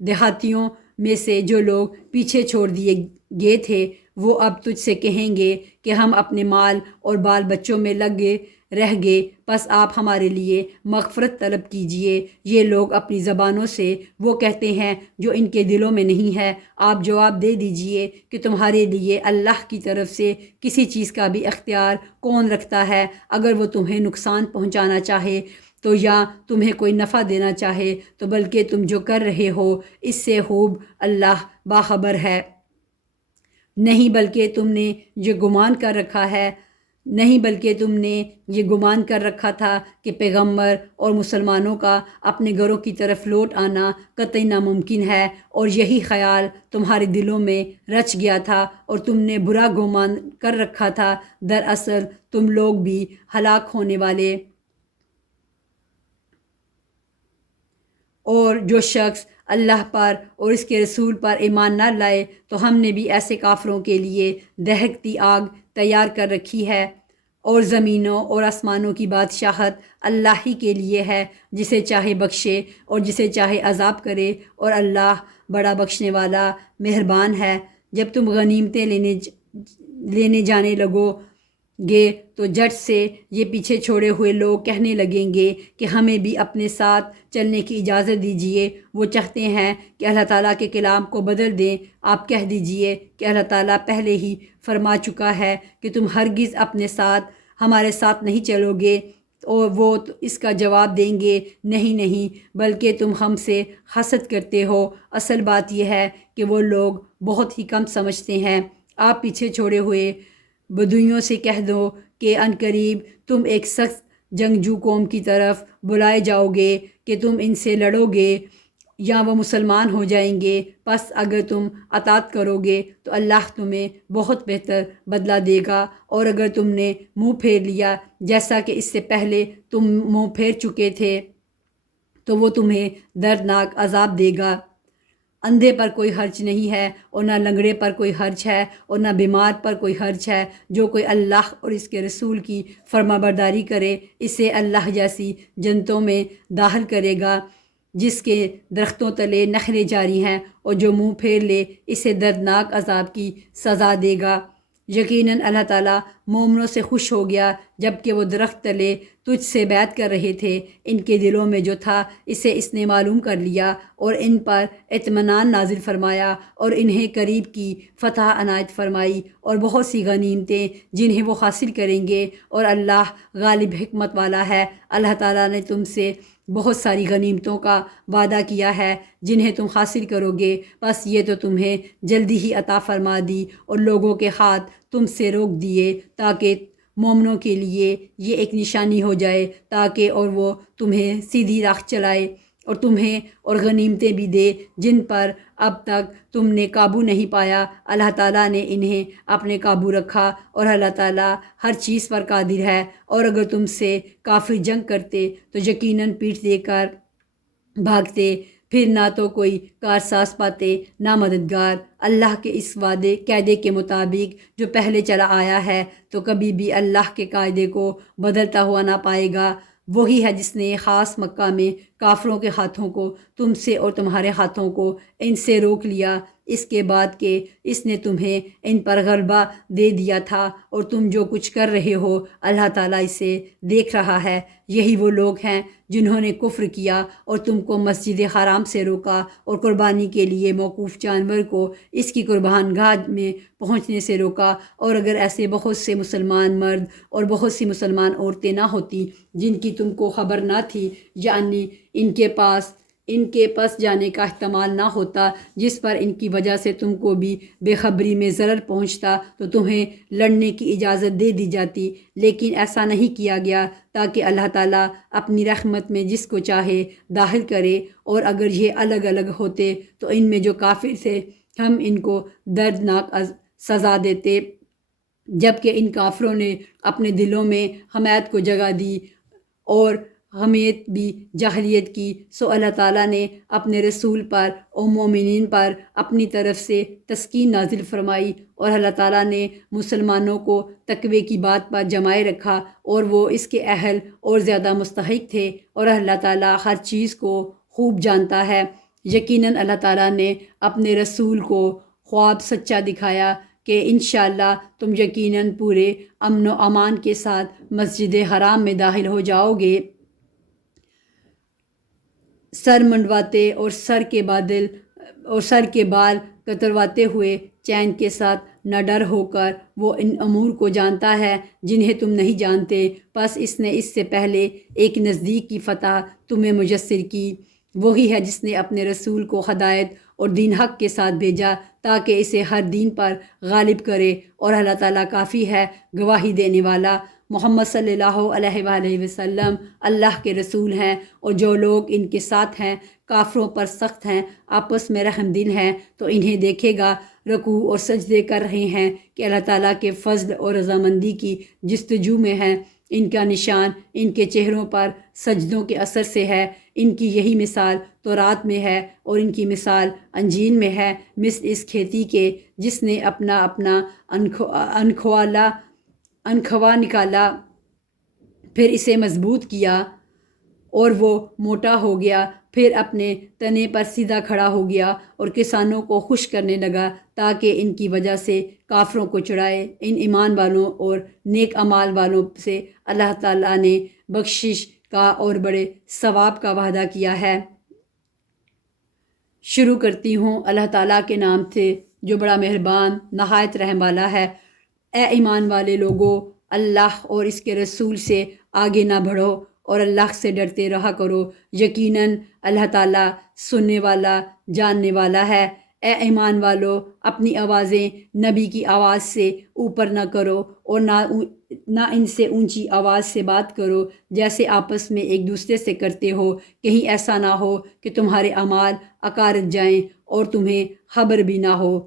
دیہاتیوں میں سے جو لوگ پیچھے چھوڑ دیے گئے تھے وہ اب تجھ سے کہیں گے کہ ہم اپنے مال اور بال بچوں میں لگے رہ گئے، پس آپ ہمارے لیے مغفرت طلب کیجئے۔ یہ لوگ اپنی زبانوں سے وہ کہتے ہیں جو ان کے دلوں میں نہیں ہے۔ آپ جواب دے دیجئے کہ تمہارے لیے اللہ کی طرف سے کسی چیز کا بھی اختیار کون رکھتا ہے؟ اگر وہ تمہیں نقصان پہنچانا چاہے تو یا تمہیں کوئی نفع دینا چاہے تو بلکہ تم جو کر رہے ہو اس سے خوب اللہ باخبر ہے۔ نہیں بلکہ تم نے یہ گمان کر رکھا ہے نہیں بلکہ تم نے یہ گمان کر رکھا تھا کہ پیغمبر اور مسلمانوں کا اپنے گھروں کی طرف لوٹ آنا قطعی ناممکن ہے، اور یہی خیال تمہارے دلوں میں رچ گیا تھا اور تم نے برا گمان کر رکھا تھا۔ دراصل تم لوگ بھی ہلاک ہونے والے، اور جو شخص اللہ پر اور اس کے رسول پر ایمان نہ لائے تو ہم نے بھی ایسے کافروں کے لیے دہکتی آگ تیار کر رکھی ہے، اور زمینوں اور آسمانوں کی بادشاہت اللہ ہی کے لیے ہے، جسے چاہے بخشے اور جسے چاہے عذاب کرے، اور اللہ بڑا بخشنے والا مہربان ہے۔ جب تم غنیمتیں لینے جانے لگو گے تو جٹ سے یہ پیچھے چھوڑے ہوئے لوگ کہنے لگیں گے کہ ہمیں بھی اپنے ساتھ چلنے کی اجازت دیجیے۔ وہ چاہتے ہیں کہ اللہ تعالیٰ کے کلام کو بدل دیں۔ آپ کہہ دیجیے کہ اللہ تعالیٰ پہلے ہی فرما چکا ہے کہ تم ہرگز ہمارے ساتھ نہیں چلو گے، اور وہ اس کا جواب دیں گے نہیں نہیں، بلکہ تم ہم سے حسد کرتے ہو۔ اصل بات یہ ہے کہ وہ لوگ بہت ہی کم سمجھتے ہیں۔ آپ پیچھے چھوڑے ہوئے بدویوں سے کہہ دو کہ عنقریب تم ایک سخت جنگجو قوم کی طرف بلائے جاؤ گے کہ تم ان سے لڑو گے یا وہ مسلمان ہو جائیں گے، پس اگر تم اطاعت کرو گے تو اللہ تمہیں بہت بہتر بدلہ دے گا، اور اگر تم نے منہ پھیر لیا جیسا کہ اس سے پہلے تم منہ پھیر چکے تھے تو وہ تمہیں دردناک عذاب دے گا۔ اندھے پر کوئی حرج نہیں ہے، اور نہ لنگڑے پر کوئی حرج ہے، اور نہ بیمار پر کوئی حرج ہے۔ جو کوئی اللہ اور اس کے رسول کی فرما برداری کرے اسے اللہ جیسی جنتوں میں داخل کرے گا جس کے درختوں تلے نہریں جاری ہیں، اور جو منہ پھیر لے اسے دردناک عذاب کی سزا دے گا۔ یقیناً اللہ تعالیٰ مومنوں سے خوش ہو گیا جب کہ وہ درخت تلے تجھ سے بیعت کر رہے تھے۔ ان کے دلوں میں جو تھا اسے اس نے معلوم کر لیا اور ان پر اطمینان نازل فرمایا، اور انہیں قریب کی فتح عنایت فرمائی اور بہت سی غنیمتیں جنہیں وہ حاصل کریں گے، اور اللہ غالب حکمت والا ہے۔ اللہ تعالیٰ نے تم سے بہت ساری غنیمتوں کا وعدہ کیا ہے جنہیں تم حاصل کرو گے، بس یہ تو تمہیں جلدی ہی عطا فرما دی، اور لوگوں کے ہاتھ تم سے روک دیے تاکہ مومنوں کے لیے یہ ایک نشانی ہو جائے تاکہ اور وہ تمہیں سیدھی راہ چلائے اور تمہیں اور غنیمتیں بھی دے جن پر اب تک تم نے قابو نہیں پایا۔ اللہ تعالیٰ نے انہیں اپنے قابو رکھا، اور اللہ تعالیٰ ہر چیز پر قادر ہے۔ اور اگر تم سے کافر جنگ کرتے تو یقیناً پیٹھ دے کر بھاگتے، پھر نہ تو کوئی کارساز پاتے نہ مددگار۔ اللہ کے اس قاعدے کے مطابق جو پہلے چلا آیا ہے تو کبھی بھی اللہ کے قاعدے کو بدلتا ہوا نہ پائے گا۔ وہی ہے جس نے خاص مکہ میں کافروں کے ہاتھوں کو تم سے اور تمہارے ہاتھوں کو ان سے روک لیا، اس کے بعد کہ اس نے تمہیں ان پر غلبہ دے دیا تھا، اور تم جو کچھ کر رہے ہو اللہ تعالیٰ اسے دیکھ رہا ہے۔ یہی وہ لوگ ہیں جنہوں نے کفر کیا اور تم کو مسجد حرام سے روکا، اور قربانی کے لیے موقوف جانور کو اس کی قربان گاہ میں پہنچنے سے روکا، اور اگر ایسے بہت سے مسلمان مرد اور بہت سی مسلمان عورتیں نہ ہوتی جن کی تم کو خبر نہ تھی، یعنی ان کے پاس جانے کا احتمال نہ ہوتا جس پر ان کی وجہ سے تم کو بھی بے خبری میں ضرر پہنچتا، تو تمہیں لڑنے کی اجازت دے دی جاتی، لیکن ایسا نہیں کیا گیا تاکہ اللہ تعالیٰ اپنی رحمت میں جس کو چاہے داخل کرے، اور اگر یہ الگ الگ ہوتے تو ان میں جو کافر تھے ہم ان کو دردناک سزا دیتے۔ جبکہ ان کافروں نے اپنے دلوں میں حمیت کو جگہ دی اور حمیت بھی جاہلیت کی، سو اللہ تعالیٰ نے اپنے رسول پر اور مومنین پر اپنی طرف سے تسکین نازل فرمائی، اور اللہ تعالیٰ نے مسلمانوں کو تقوی کی بات پر جمائے رکھا، اور وہ اس کے اہل اور زیادہ مستحق تھے، اور اللہ تعالیٰ ہر چیز کو خوب جانتا ہے۔ یقیناً اللہ تعالیٰ نے اپنے رسول کو خواب سچا دکھایا کہ انشاءاللہ تم یقیناً پورے امن و امان کے ساتھ مسجد حرام میں داخل ہو جاؤ گے۔ سر منڈواتے اور سر کے بادل اور سر کے بال کترواتے ہوئے چین کے ساتھ نہ ڈر ہو کر وہ ان امور کو جانتا ہے جنہیں تم نہیں جانتے، پس اس نے اس سے پہلے ایک نزدیک کی فتح تمہیں میسر کی۔ وہی ہے جس نے اپنے رسول کو ہدایت اور دین حق کے ساتھ بھیجا تاکہ اسے ہر دین پر غالب کرے، اور اللہ تعالیٰ کافی ہے گواہی دینے والا۔ محمد صلی اللہ علیہ وآلہ وسلم اللہ کے رسول ہیں، اور جو لوگ ان کے ساتھ ہیں کافروں پر سخت ہیں، آپس میں رحم دل ہیں، تو انہیں دیکھے گا رکوع اور سجدے کر رہے ہیں کہ اللہ تعالیٰ کے فضل اور رضامندی کی جستجو میں ہیں۔ ان کا نشان ان کے چہروں پر سجدوں کے اثر سے ہے۔ ان کی یہی مثال تورات میں ہے، اور ان کی مثال انجیل میں ہے، مثل اس کھیتی کے جس نے اپنا انکھوا نکالا، پھر اسے مضبوط کیا اور وہ موٹا ہو گیا، پھر اپنے تنے پر سیدھا کھڑا ہو گیا اور کسانوں کو خوش کرنے لگا تاکہ ان کی وجہ سے کافروں کو چڑھائے۔ ان ایمان والوں اور نیک اعمال والوں سے اللہ تعالیٰ نے بخشش کا اور بڑے ثواب کا وعدہ کیا ہے۔ شروع کرتی ہوں اللہ تعالیٰ کے نام سے جو بڑا مہربان نہایت رحم والا ہے۔ اے ایمان والے لوگو، اللہ اور اس کے رسول سے آگے نہ بڑھو اور اللہ سے ڈرتے رہا کرو، یقیناً اللہ تعالیٰ سننے والا جاننے والا ہے۔ اے ایمان والو، اپنی آوازیں نبی کی آواز سے اوپر نہ کرو اور نہ ان سے اونچی آواز سے بات کرو جیسے آپس میں ایک دوسرے سے کرتے ہو، کہیں ایسا نہ ہو کہ تمہارے اعمال اکارت جائیں اور تمہیں خبر بھی نہ ہو۔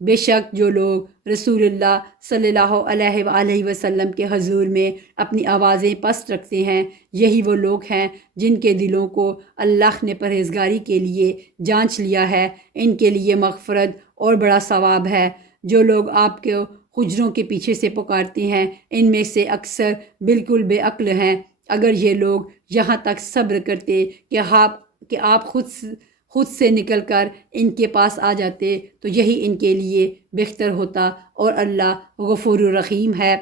بے شک جو لوگ رسول اللہ صلی اللہ علیہ وآلہ وسلم کے حضور میں اپنی آوازیں پست رکھتے ہیں، یہی وہ لوگ ہیں جن کے دلوں کو اللہ نے پرہیزگاری کے لیے جانچ لیا ہے، ان کے لیے مغفرت اور بڑا ثواب ہے۔ جو لوگ آپ کے حجروں کے پیچھے سے پکارتے ہیں، ان میں سے اکثر بالکل بے عقل ہیں۔ اگر یہ لوگ یہاں تک صبر کرتے کہ آپ خود سے نکل کر ان کے پاس آ جاتے تو یہی ان کے لیے بہتر ہوتا، اور اللہ غفور الرحیم ہے۔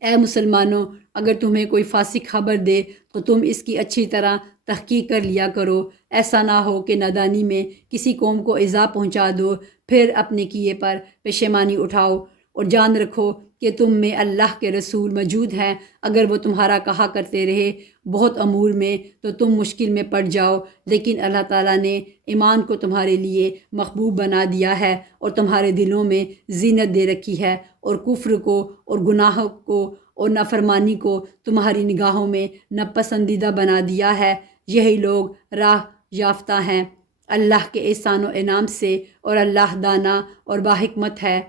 اے مسلمانوں، اگر تمہیں کوئی فاسق خبر دے تو تم اس کی اچھی طرح تحقیق کر لیا کرو، ایسا نہ ہو کہ نادانی میں کسی قوم کو ایذا پہنچا دو، پھر اپنے کیے پر پشیمانی اٹھاؤ، اور جان رکھو کہ تم میں اللہ کے رسول موجود ہیں۔ اگر وہ تمہارا کہا کرتے رہے بہت امور میں تو تم مشکل میں پڑ جاؤ، لیکن اللہ تعالیٰ نے ایمان کو تمہارے لیے محبوب بنا دیا ہے اور تمہارے دلوں میں زینت دے رکھی ہے، اور کفر کو اور گناہ کو اور نافرمانی کو تمہاری نگاہوں میں ناپسندیدہ بنا دیا ہے۔ یہی لوگ راہ یافتہ ہیں اللہ کے احسان و انعام سے، اور اللہ دانا اور باحکمت ہے۔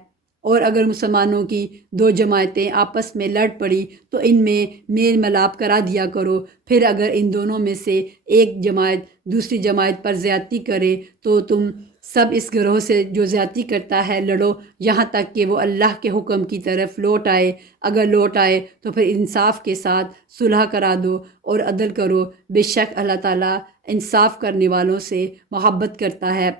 اور اگر مسلمانوں کی دو جماعتیں آپس میں لڑ پڑی تو ان میں میل ملاپ کرا دیا کرو، پھر اگر ان دونوں میں سے ایک جماعت دوسری جماعت پر زیادتی کرے تو تم سب اس گروہ سے جو زیادتی کرتا ہے لڑو یہاں تک کہ وہ اللہ کے حکم کی طرف لوٹ آئے۔ اگر لوٹ آئے تو پھر انصاف کے ساتھ صلح کرا دو اور عدل کرو، بے شک اللہ تعالیٰ انصاف کرنے والوں سے محبت کرتا ہے۔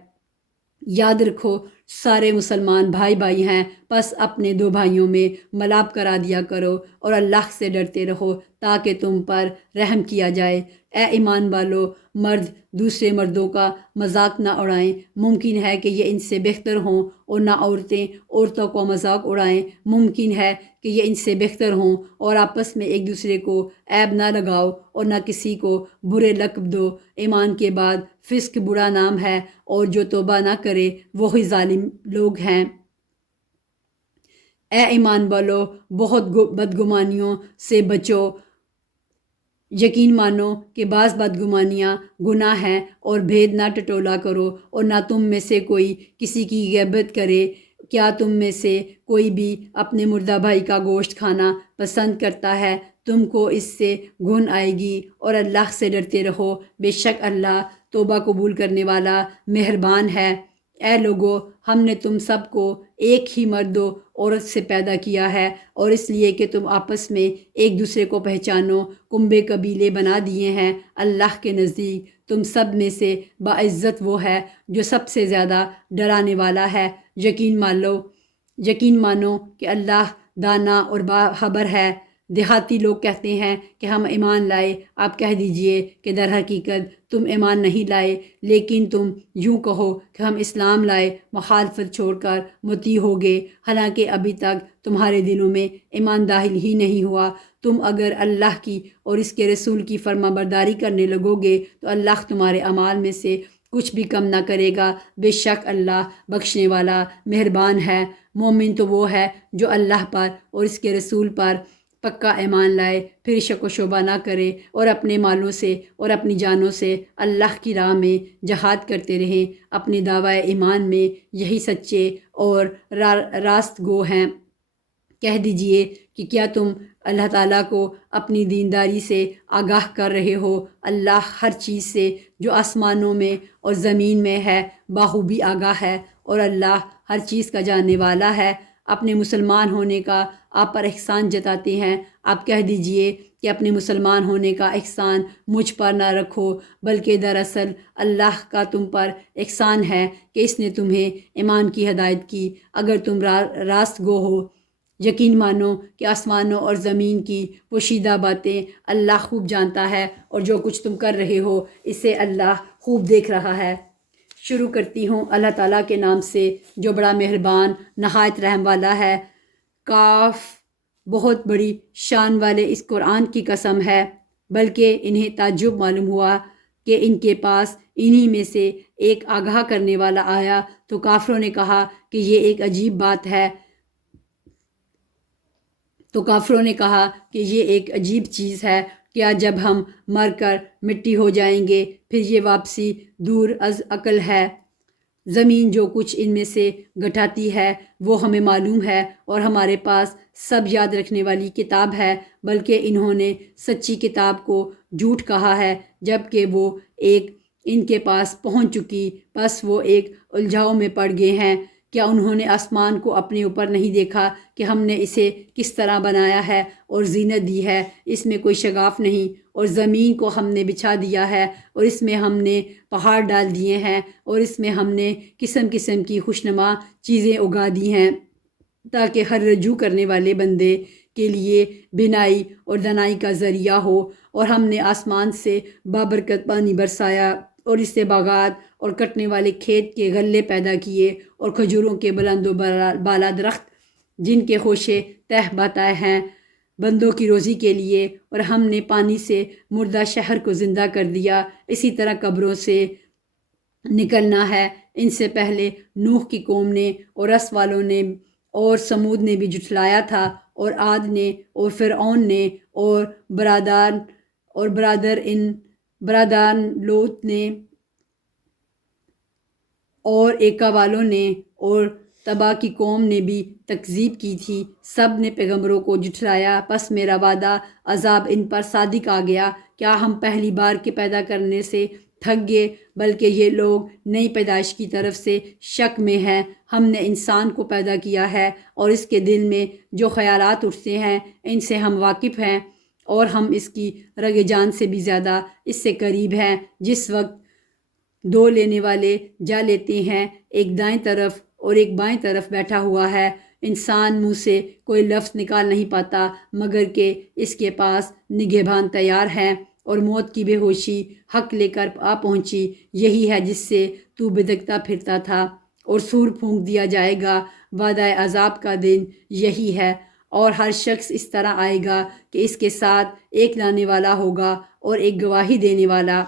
یاد رکھو سارے مسلمان بھائی ہیں، پس اپنے دو بھائیوں میں ملاپ کرا دیا کرو اور اللہ سے ڈرتے رہو تاکہ تم پر رحم کیا جائے۔ اے ایمان والو، مرد دوسرے مردوں کا مذاق نہ اڑائیں، ممکن ہے کہ یہ ان سے بہتر ہوں، اور نہ عورتیں عورتوں کو مذاق اڑائیں، ممکن ہے کہ یہ ان سے بہتر ہوں، اور آپس میں ایک دوسرے کو عیب نہ لگاؤ اور نہ کسی کو برے لقب دو۔ ایمان کے بعد فسق برا نام ہے، اور جو توبہ نہ کرے وہی ظالم لوگ ہیں۔ اے ایمان والو، بہت بدگمانیوں سے بچو، یقین مانو کہ بعض بدگمانیاں گناہ ہیں، اور بھید نہ ٹٹولا کرو، اور نہ تم میں سے کوئی کسی کی غیبت کرے۔ کیا تم میں سے کوئی بھی اپنے مردہ بھائی کا گوشت کھانا پسند کرتا ہے؟ تم کو اس سے گھن آئے گی، اور اللہ سے ڈرتے رہو، بے شک اللہ توبہ قبول کرنے والا مہربان ہے۔ اے لوگو، ہم نے تم سب کو ایک ہی مرد و عورت سے پیدا کیا ہے، اور اس لیے کہ تم آپس میں ایک دوسرے کو پہچانو، کنبے قبیلے بنا دیے ہیں۔ اللہ کے نزدیک تم سب میں سے باعزت وہ ہے جو سب سے زیادہ ڈرانے والا ہے۔ یقین مانو کہ اللہ دانا اور باخبر ہے۔ دیہاتی لوگ کہتے ہیں کہ ہم ایمان لائے، آپ کہہ دیجئے کہ در حقیقت تم ایمان نہیں لائے، لیکن تم یوں کہو کہ ہم اسلام لائے، مخالفت چھوڑ کر مطیع ہو گئے، حالانکہ ابھی تک تمہارے دلوں میں ایمان داخل ہی نہیں ہوا۔ تم اگر اللہ کی اور اس کے رسول کی فرما برداری کرنے لگو گے تو اللہ تمہارے اعمال میں سے کچھ بھی کم نہ کرے گا، بے شک اللہ بخشنے والا مہربان ہے۔ مومن تو وہ ہے جو اللہ پر اور اس کے رسول پر پکا ایمان لائے، پھر شک و شبہ نہ کرے اور اپنے مالوں سے اور اپنی جانوں سے اللہ کی راہ میں جہاد کرتے رہیں۔ اپنے دعوی ایمان میں یہی سچے اور راست گو ہیں۔ کہہ دیجئے کہ کیا تم اللہ تعالیٰ کو اپنی دینداری سے آگاہ کر رہے ہو؟ اللہ ہر چیز سے جو آسمانوں میں اور زمین میں ہے بخوبی آگاہ ہے، اور اللہ ہر چیز کا جاننے والا ہے۔ اپنے مسلمان ہونے کا آپ پر احسان جتاتے ہیں، آپ کہہ دیجئے کہ اپنے مسلمان ہونے کا احسان مجھ پر نہ رکھو، بلکہ دراصل اللہ کا تم پر احسان ہے کہ اس نے تمہیں ایمان کی ہدایت کی۔ اگر تم راست گو ہو، یقین مانو کہ آسمانوں اور زمین کی پوشیدہ باتیں اللہ خوب جانتا ہے، اور جو کچھ تم کر رہے ہو اسے اللہ خوب دیکھ رہا ہے۔ شروع کرتی ہوں اللہ تعالیٰ کے نام سے جو بڑا مہربان نہایت رحم والا ہے۔ کاف، بہت بڑی شان والے اس قرآن کی قسم ہے، بلکہ انہیں تعجب معلوم ہوا کہ ان کے پاس انہی میں سے ایک آگاہ کرنے والا آیا تو کافروں نے کہا کہ یہ ایک عجیب بات ہے، یہ ایک عجیب چیز ہے، کیا جب ہم مر کر مٹی ہو جائیں گے پھر یہ واپسی دور از عقل ہے؟ زمین جو کچھ ان میں سے گٹھاتی ہے وہ ہمیں معلوم ہے، اور ہمارے پاس سب یاد رکھنے والی کتاب ہے، بلکہ انہوں نے سچی کتاب کو جھوٹ کہا ہے جب کہ وہ ایک ان کے پاس پہنچ چکی، بس وہ ایک الجھاؤ میں پڑ گئے ہیں۔ کیا انہوں نے آسمان کو اپنے اوپر نہیں دیکھا کہ ہم نے اسے کس طرح بنایا ہے اور زینت دی ہے، اس میں کوئی شگاف نہیں، اور زمین کو ہم نے بچھا دیا ہے اور اس میں ہم نے پہاڑ ڈال دیے ہیں، اور اس میں ہم نے قسم قسم کی خوشنما چیزیں اگا دی ہیں تاکہ ہر رجوع کرنے والے بندے کے لیے بینائی اور دانائی کا ذریعہ ہو، اور ہم نے آسمان سے بابرکت پانی برسایا اور اس سے باغات اور کٹنے والے کھیت کے غلے پیدا کیے، اور کھجوروں کے بلند و بالا درخت جن کے خوشے تہ باتائے ہیں بندوں کی روزی کے لیے، اور ہم نے پانی سے مردہ شہر کو زندہ کر دیا۔ اسی طرح قبروں سے نکلنا ہے۔ ان سے پہلے نوح کی قوم نے اور رس والوں نے اور سمود نے بھی جھٹلایا تھا، اور عاد نے اور فرعون نے اور برادران لوط نے اور ایکا والوں نے اور تبا کی قوم نے بھی تکذیب کی تھی، سب نے پیغمبروں کو جھٹلایا، پس میرا وعدہ عذاب ان پر صادق آ گیا۔ کیا ہم پہلی بار کے پیدا کرنے سے تھک گئے؟ بلکہ یہ لوگ نئی پیدائش کی طرف سے شک میں ہیں۔ ہم نے انسان کو پیدا کیا ہے اور اس کے دل میں جو خیالات اٹھتے ہیں ان سے ہم واقف ہیں، اور ہم اس کی رگ جان سے بھی زیادہ اس سے قریب ہیں۔ جس وقت دو لینے والے جا لیتے ہیں، ایک دائیں طرف اور ایک بائیں طرف بیٹھا ہوا ہے، انسان منہ سے کوئی لفظ نکال نہیں پاتا مگر کہ اس کے پاس نگہبان تیار ہیں، اور موت کی بے ہوشی حق لے کر آ پہنچی، یہی ہے جس سے تو بھٹکتا پھرتا تھا، اور سور پھونک دیا جائے گا۔ وعدہ عذاب کا دن یہی ہے، اور ہر شخص اس طرح آئے گا کہ اس کے ساتھ ایک لانے والا ہوگا اور ایک گواہی دینے والا۔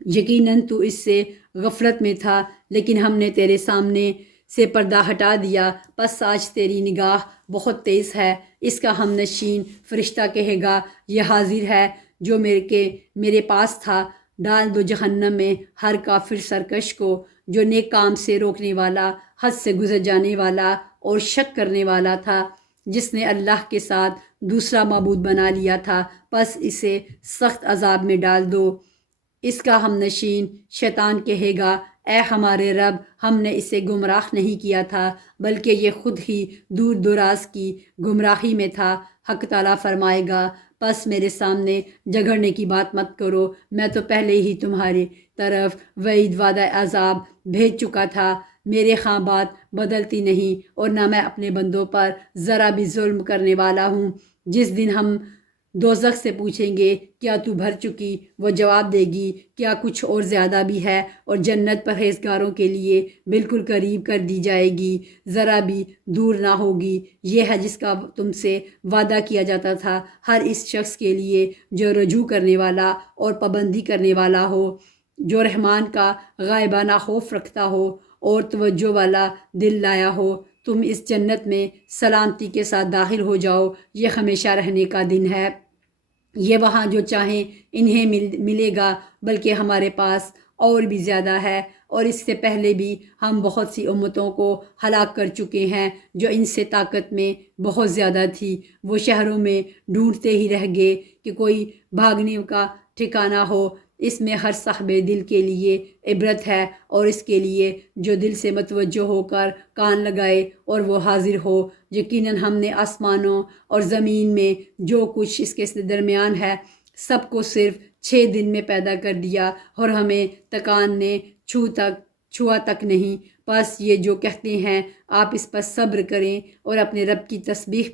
یقیناً تو اس سے غفلت میں تھا، لیکن ہم نے تیرے سامنے سے پردہ ہٹا دیا، پس آج تیری نگاہ بہت تیز ہے۔ اس کا ہم نشین فرشتہ کہے گا، یہ حاضر ہے جو میرے پاس تھا، ڈال دو جہنم میں ہر کافر سرکش کو، جو نیک کام سے روکنے والا، حد سے گزر جانے والا اور شک کرنے والا تھا، جس نے اللہ کے ساتھ دوسرا معبود بنا لیا تھا، پس اسے سخت عذاب میں ڈال دو۔ اس کا ہم نشین شیطان کہے گا، اے ہمارے رب، ہم نے اسے گمراہ نہیں کیا تھا بلکہ یہ خود ہی دور دراز کی گمراہی میں تھا۔ حق تعالیٰ فرمائے گا، پس میرے سامنے جھگڑنے کی بات مت کرو، میں تو پہلے ہی تمہاری طرف وعید وعدہ عذاب بھیج چکا تھا۔ میرے ہاں بات بدلتی نہیں، اور نہ میں اپنے بندوں پر ذرا بھی ظلم کرنے والا ہوں۔ جس دن ہم دوزخ سے پوچھیں گے کیا تو بھر چکی، وہ جواب دے گی کیا کچھ اور زیادہ بھی ہے، اور جنت پرہیزگاروں کے لیے بالکل قریب کر دی جائے گی، ذرا بھی دور نہ ہوگی۔ یہ ہے جس کا تم سے وعدہ کیا جاتا تھا ہر اس شخص کے لیے جو رجوع کرنے والا اور پابندی کرنے والا ہو، جو رحمان کا غائبانہ خوف رکھتا ہو اور توجہ والا دل لایا ہو۔ تم اس جنت میں سلامتی کے ساتھ داخل ہو جاؤ، یہ ہمیشہ رہنے کا دن ہے، یہ وہاں جو چاہیں انہیں ملے گا، بلکہ ہمارے پاس اور بھی زیادہ ہے، اور اس سے پہلے بھی ہم بہت سی امتوں کو ہلاک کر چکے ہیں جو ان سے طاقت میں بہت زیادہ تھی۔ وہ شہروں میں ڈھونڈتے ہی رہ گئے کہ کوئی بھاگنے کا ٹھکانہ ہو۔ اس میں ہر صاحب دل کے لیے عبرت ہے، اور اس کے لیے جو دل سے متوجہ ہو کر کان لگائے اور وہ حاضر ہو۔ یقیناً ہم نے آسمانوں اور زمین میں جو کچھ اس کے درمیان ہے سب کو صرف 6 دن میں پیدا کر دیا، اور ہمیں تکان نے چھوا تک نہیں۔ بس یہ جو کہتے ہیں آپ اس پر صبر کریں اور اپنے رب کی تسبیح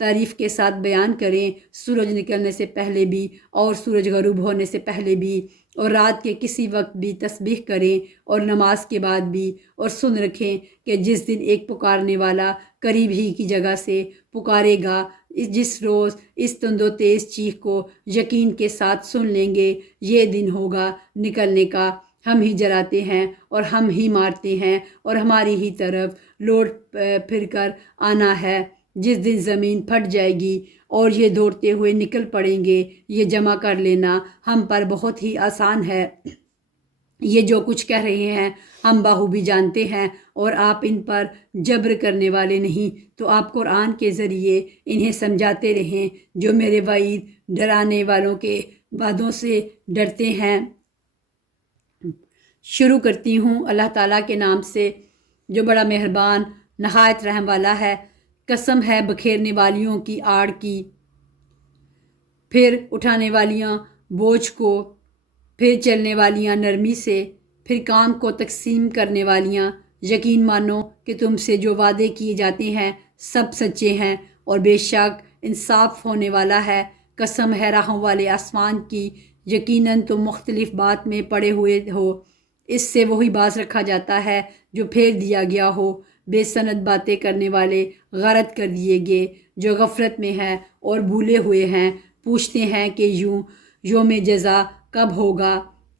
تعریف کے ساتھ بیان کریں، سورج نکلنے سے پہلے بھی اور سورج غروب ہونے سے پہلے بھی، اور رات کے کسی وقت بھی تسبیح کریں اور نماز کے بعد بھی، اور سن رکھیں کہ جس دن ایک پکارنے والا قریب ہی کی جگہ سے پکارے گا، جس روز اس تند و تیز چیخ کو یقین کے ساتھ سن لیں گے، یہ دن ہوگا نکلنے کا۔ ہم ہی جلاتے ہیں اور ہم ہی مارتے ہیں، اور ہماری ہی طرف لوٹ پھر کر آنا ہے۔ جس دن زمین پھٹ جائے گی اور یہ دوڑتے ہوئے نکل پڑیں گے، یہ جمع کر لینا ہم پر بہت ہی آسان ہے۔ یہ جو کچھ کہہ رہے ہیں ہم بخوبی جانتے ہیں، اور آپ ان پر جبر کرنے والے نہیں، تو آپ قرآن کے ذریعے انہیں سمجھاتے رہیں جو میرے وعید ڈرانے والوں کے وعدوں سے ڈرتے ہیں۔ شروع کرتی ہوں اللہ تعالیٰ کے نام سے جو بڑا مہربان نہایت رحم والا ہے۔ قسم ہے بکھیرنے والیوں کی آڑ کی، پھر اٹھانے والیاں بوجھ کو، پھر چلنے والیاں نرمی سے، پھر کام کو تقسیم کرنے والیاں۔ یقین مانو کہ تم سے جو وعدے کیے جاتے ہیں سب سچے ہیں، اور بے شک انصاف ہونے والا ہے۔ قسم ہے راہوں والے آسمان کی، یقیناً تم مختلف بات میں پڑے ہوئے ہو، اس سے وہی باز رکھا جاتا ہے جو پھیر دیا گیا ہو۔ بے سند باتیں کرنے والے غارت کر دیے گئے، جو غفلت میں ہیں اور بھولے ہوئے ہیں، پوچھتے ہیں کہ یوم جزا کب ہوگا۔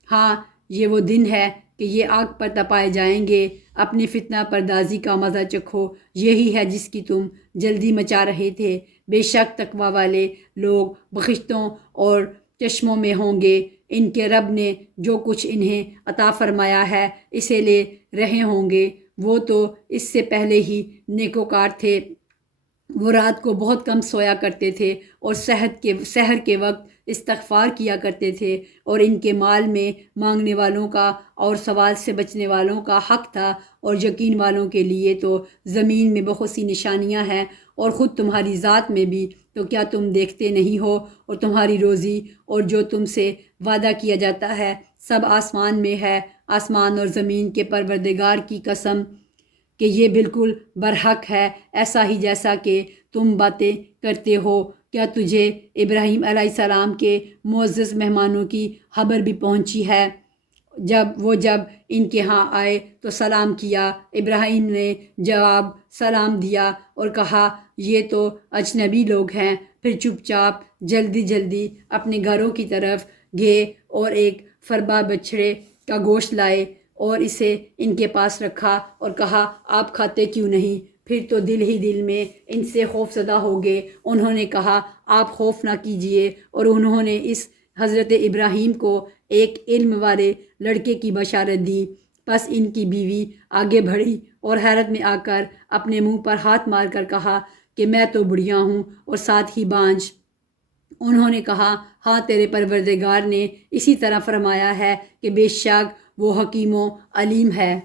ہاں، یہ وہ دن ہے کہ یہ آگ پر تپائے جائیں گے۔ اپنی فتنہ پردازی کا مزہ چکھو، یہی ہے جس کی تم جلدی مچا رہے تھے۔ بے شک تقوی والے لوگ بخشتوں اور چشموں میں ہوں گے۔ ان کے رب نے جو کچھ انہیں عطا فرمایا ہے اسے لے رہے ہوں گے۔ وہ تو اس سے پہلے ہی نیکوکار تھے، وہ رات کو بہت کم سویا کرتے تھے اور سحر کے وقت استغفار کیا کرتے تھے، اور ان کے مال میں مانگنے والوں کا اور سوال سے بچنے والوں کا حق تھا، اور یقین والوں کے لیے تو زمین میں بہت سی نشانیاں ہیں، اور خود تمہاری ذات میں بھی، تو کیا تم دیکھتے نہیں ہو؟ اور تمہاری روزی اور جو تم سے وعدہ کیا جاتا ہے سب آسمان میں ہے۔ آسمان اور زمین کے پروردگار کی قسم کہ یہ بالکل برحق ہے، ایسا ہی جیسا کہ تم باتیں کرتے ہو۔ کیا تجھے ابراہیم علیہ السلام کے معزز مہمانوں کی خبر بھی پہنچی ہے؟ جب ان کے ہاں آئے تو سلام کیا۔ ابراہیم نے جواب سلام دیا اور کہا یہ تو اجنبی لوگ ہیں۔ پھر چپ چاپ جلدی اپنے گھروں کی طرف گئے اور ایک فربا بچھڑے کا گوشت لائے اور اسے ان کے پاس رکھا اور کہا آپ کھاتے کیوں نہیں؟ پھر تو دل ہی دل میں ان سے خوف زدہ ہو گئے۔ انہوں نے کہا آپ خوف نہ کیجیے، اور انہوں نے اس حضرت ابراہیم کو ایک علم والے لڑکے کی بشارت دی۔ پس ان کی بیوی آگے بڑھی اور حیرت میں آ کر اپنے منہ پر ہاتھ مار کر کہا کہ میں تو بڑھیا ہوں اور ساتھ ہی بانجھ۔ انہوں نے کہا ہاں، تیرے پروردگار نے اسی طرح فرمایا ہے کہ بے شک وہ حکیم و علیم ہے۔